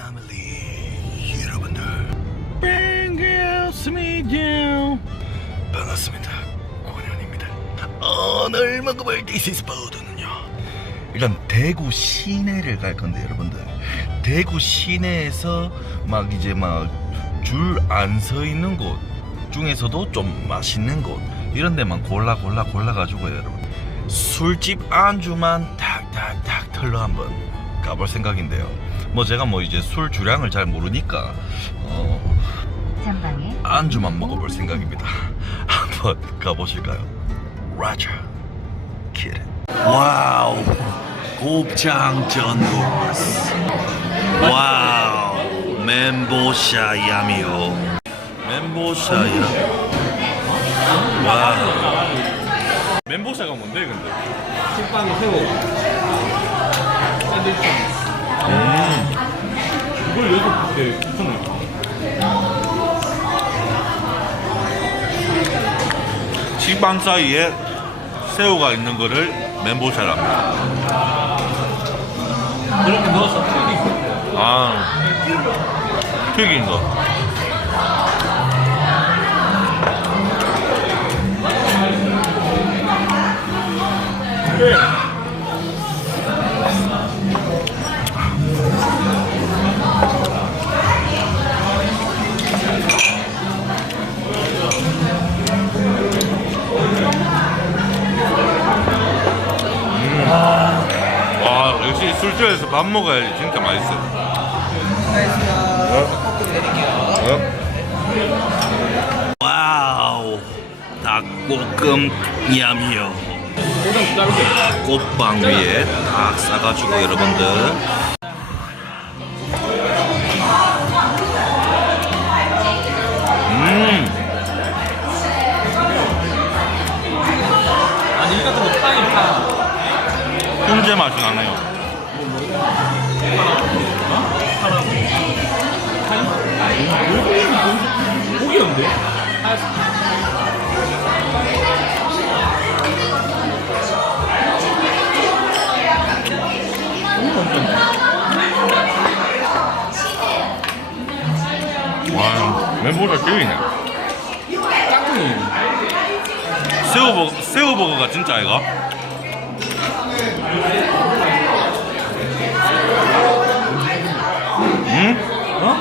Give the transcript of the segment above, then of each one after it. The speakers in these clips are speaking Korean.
패밀리 여러분들. 반갑습니다. 반갑습니다. 권현입니다. 오늘 먹어볼 디시스 푸드는요. 일단 대구 시내를 갈 건데 여러분들. 대구 시내에서 막 이제 막 줄 안 서 있는 곳 중에서도 좀 맛있는 곳 이런 데만 골라 골라 골라 가지고요 여러분. 술집 안주만 탁탁탁 털러 한번 가볼 생각인데요. 뭐 제가 뭐 이제 술 주량을 잘 모르니까 어 안주만 먹어볼 생각입니다. 한번 가보실까요? 라자 키드 와우. 곱창 전골스 와우. 멘보샤 야미요. 멘보샤 야. 와우. 멘보샤가 뭔데 근데? 식빵에 새우 샌드위치 이걸 여기서 그때 추천해. 식빵 사이에 새우가 있는 거를 멘보샤랍니다. 그렇게 넣어서 튀기 아 튀긴 거. 와 술집에서 밥 먹어야지. 진짜 맛있어. 와우. 닭볶음 얌이요. 꽃빵 위에 닭 싸가지고 여러분들. 음. 아니 이 같은 거 빵이 파. 훈제 맛이 나네요 고기였는데? 와 멘보샤 찌리네 짝꿍이 새우버거, 새우버거가 진짜 이거? 응? 어?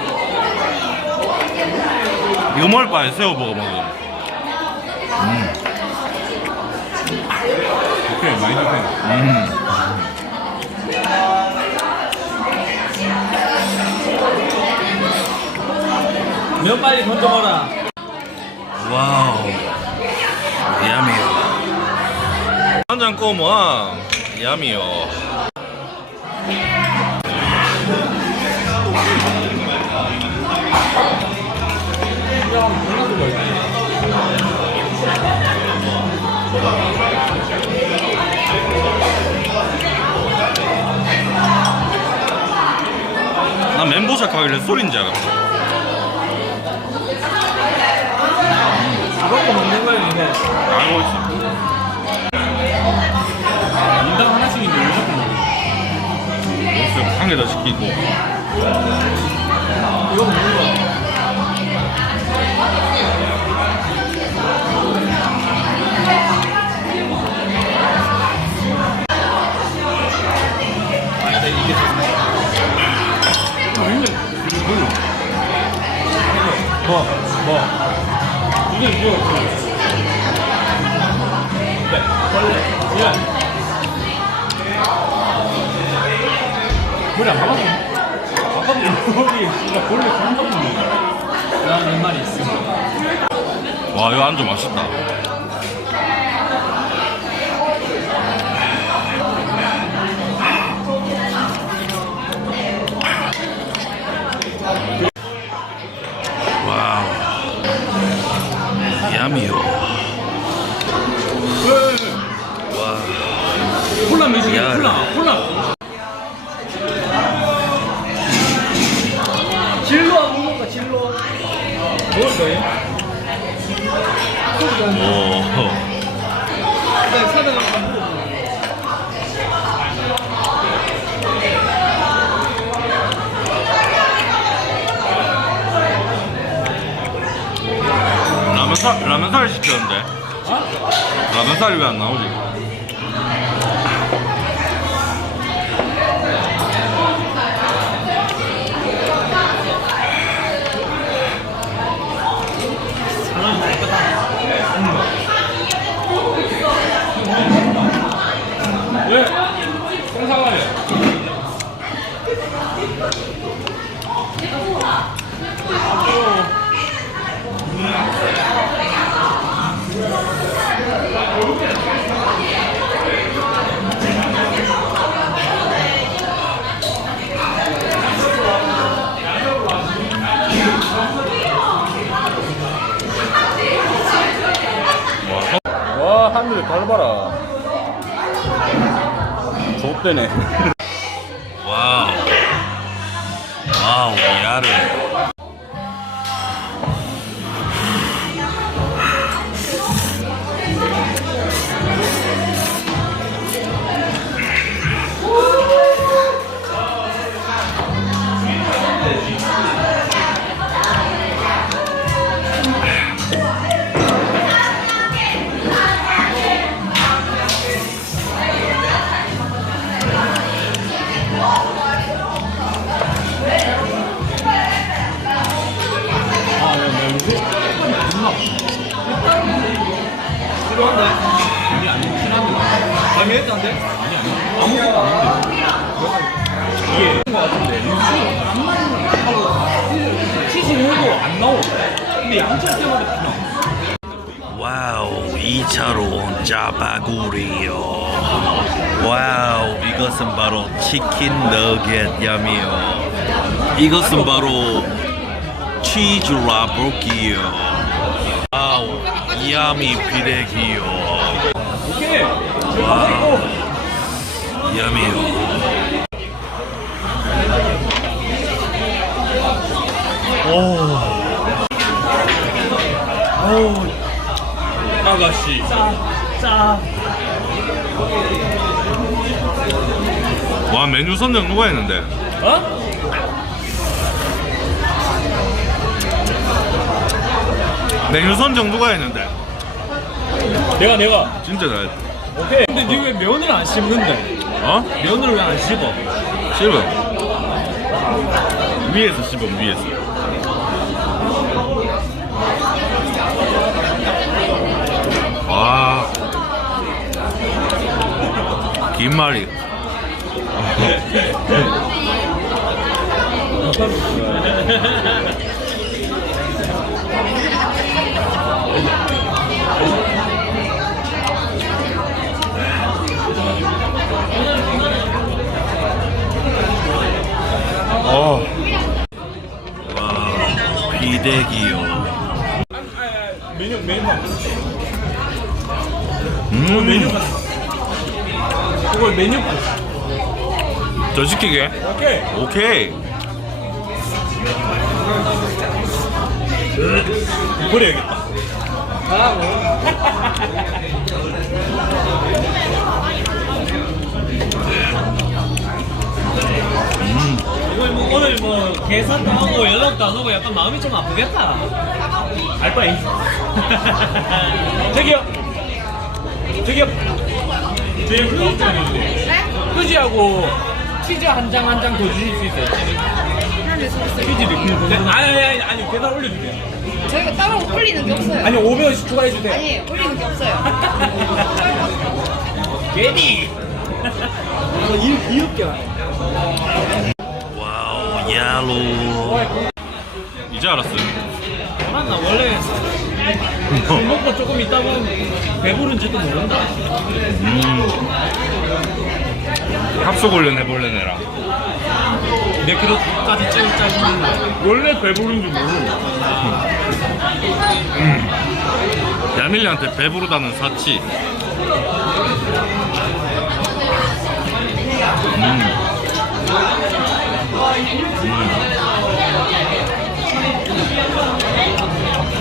이거 먹을 바에 새우버거 먹어 오케이 많이 드세요. 음. 면 빨리 던져봐라 와우 야미요 한잔 꼬모 야미요 나 멘보샤 가길래. 소리인 줄 알았어 거 먹는 거야 이게. 알고 있어 인당 하나씩인데 왜 자꾸 먹어 한개 더 시키고. 이거 먹는 거야 벌레 안 가봤어? 아까도 여기 못 봤어 나몇 마리 있어. 와 이거 안주 맛있다. 와우. 야미요. 와 콜라 매주기 야. 콜라 콜라 좋을까요? 오. 일단 사다가 밥 먹어. 라면 살 라면 살 시켰는데. 어? 라면 살이 왜 안 나오지? 좋대네. 와우. 와우, 것 같은데, 민수 하고 치즈 해도 안 나오. 근데 양철 때마다 다 나와. 와우, 2차로 온 짜파구리요. 와우, 이것은 바로 치킨 너겟 얌이요. 이것은 바로 치즈 라볶이요. 와우, 야미 비레기요. 오케이. 와우, 얌이요. 아가씨. 짜. 와 메뉴 선정 누가 했는데? 어? 메뉴 선정 누가 했는데? 내가, 내가. 진짜 잘. 오케이. 근데 니 왜 면을 안 씹는데? 어? 면을 왜 안 씹어? 씹어. 위에서 씹어 위에서. 와. 김말이. 어. 와, 비대기요. 메뉴, 메뉴만. 음. 메뉴만. 그걸 메뉴만. 더 시키게. 오케이. 오케이. 버려야겠다. 오늘 뭐, 오늘 뭐 계산도 하고 연락도 안 오고 약간 마음이 좀 아프겠다. 알바이. 저기요. 후기 좀 해주세요. 휴지하고 치즈 한 장 한 장 더 주실 수 있어요? 휴지를 네, 아니 아니 아니 아니 계산 올려주세요. 저희가 따로 올리는 게 없어요. 아니 500원씩 추가해주세요. 아니, 올리는 게 없어요. 괜히. 일 귀엽게 하네. 와우, 야로. 이제 알았어요. 맞나 원래 술 먹고 조금 있다 보면 배부른지도 모른다. 합숙 훈련 해볼래 내라. 내 그릇까지 찌울 짜증나. 원래 배부른 줄 모르고. 야밀리한테 배부르다는 사치.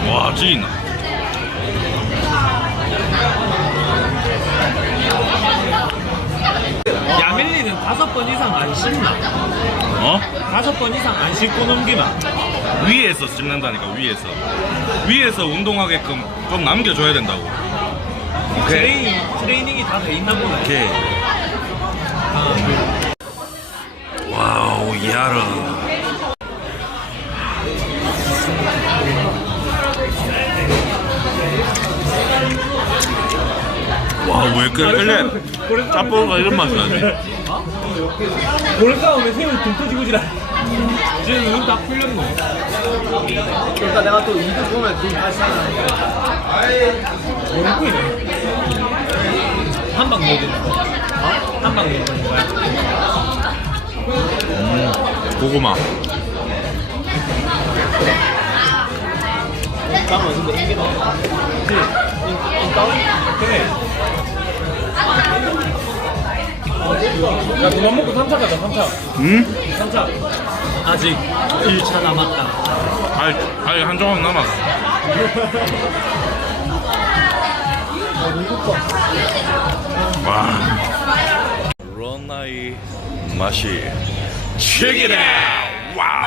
와, 찐. 야멜리는 다섯 번 이상 안 씹나? 어? 다섯 번 이상 안 씹고 넘기나? 위에서 씹는다니까 위에서 위에서 운동하게끔 좀 남겨줘야 된다고 오케이 트레이닝, 트레이닝이 다 돼 있나 보네. 오케이 와우 야르 와 왜 이렇게 끌래 짬뽕가 이런 맛이 나지 볼까 오면 새우 등 터지고 지라. 이제 눈다 풀렸노. 그러니까 내가 또 이도 보면 눈 다시 모르고 있네. 한방 되는 거. 어? 한방 되는 거야. 고구마 잠깐만 근데 이게 너 그래 야 그만 먹고 3차 가자 3차. 응? 3차. 아직 1차 남았다. 아니, 아니 한 조각 남았어 와 런나이 맛이 out 와